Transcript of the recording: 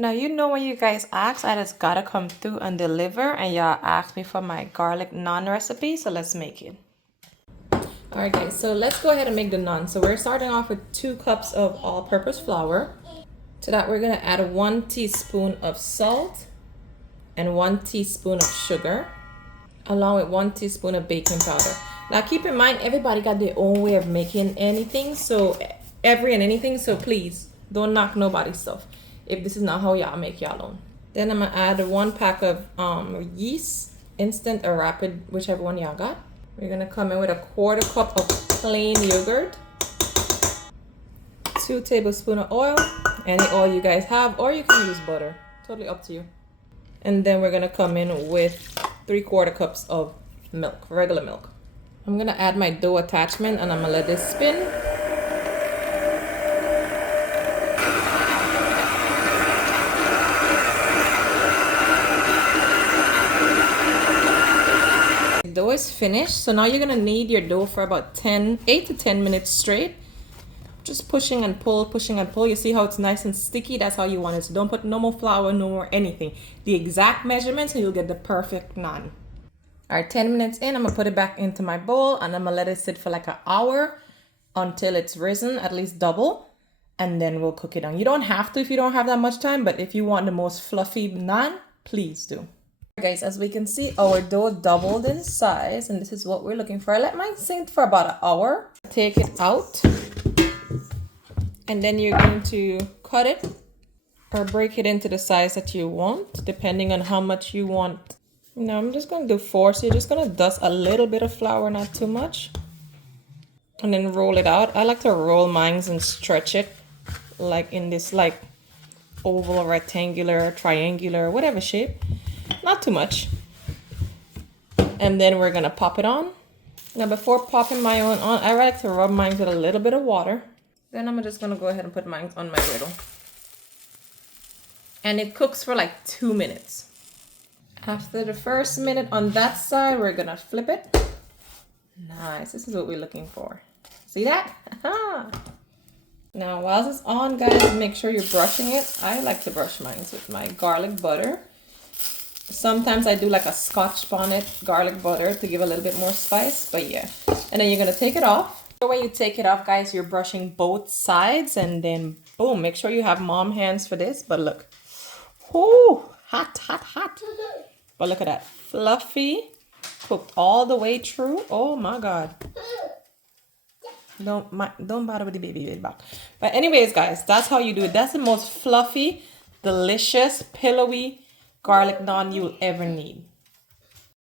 Now, you know when you guys ask, I just gotta come through and deliver, and y'all asked me for my garlic naan recipe, so let's make it. Alright guys, so let's go ahead and make the naan. So we're starting off with 2 cups of all-purpose flour. To that we're gonna add 1 teaspoon of salt and 1 teaspoon of sugar, along with 1 teaspoon of baking powder. Now keep in mind, everybody got their own way of making anything, so anything, so please don't knock nobody's stuff if this is not how y'all make y'all own. Then I'm gonna add 1 pack of yeast, instant or rapid, whichever one y'all got. We're gonna come in with 1/4 cup of plain yogurt, 2 tablespoons of oil, any oil you guys have, or you can use butter, totally up to you. And then we're gonna come in with 3/4 cups of milk, regular milk. I'm gonna add my dough attachment and I'm gonna let this spin. The dough is finished, so now you're gonna knead your dough for about 8 to 10 minutes straight. Just pushing and pull, pushing and pull. You see how it's nice and sticky? That's how you want it. So don't put no more flour, no more anything. The exact measurements and you'll get the perfect naan. All right, 10 minutes in, I'm gonna put it back into my bowl and I'm gonna let it sit for like an hour until it's risen, at least double, and then we'll cook it on. You don't have to if you don't have that much time, but if you want the most fluffy naan, please do. Guys, as we can see, our dough doubled in size and this is what we're looking for. I let mine sit for about an hour. Take it out and then you're going to cut it or break it into the size that you want, depending on how much you want. Now I'm just going to do 4, so you're just going to dust a little bit of flour, not too much, and then roll it out. I like to roll mine and stretch it like in this like oval, rectangular, triangular, whatever shape, not too much. And then we're gonna pop it on. Now before popping my own on, I like to rub mine with a little bit of water. Then I'm just gonna go ahead and put mine on my griddle. And it cooks for like 2 minutes. After the first minute on that side, we're gonna flip it. Nice, this is what we're looking for. See that? Now while it's on, guys, make sure you're brushing it. I like to brush mine with my garlic butter. Sometimes I do like a Scotch bonnet garlic butter to give a little bit more spice, but yeah. And then you're gonna take it off. So when you take it off, guys, you're brushing both sides and then boom, make sure you have mom hands for this, but look. Whoo, hot, hot, hot. But look at that, fluffy, cooked all the way through. Oh my God. Don't bother with the baby back. But anyways, guys, that's how you do it. That's the most fluffy, delicious, pillowy garlic naan you'll ever need.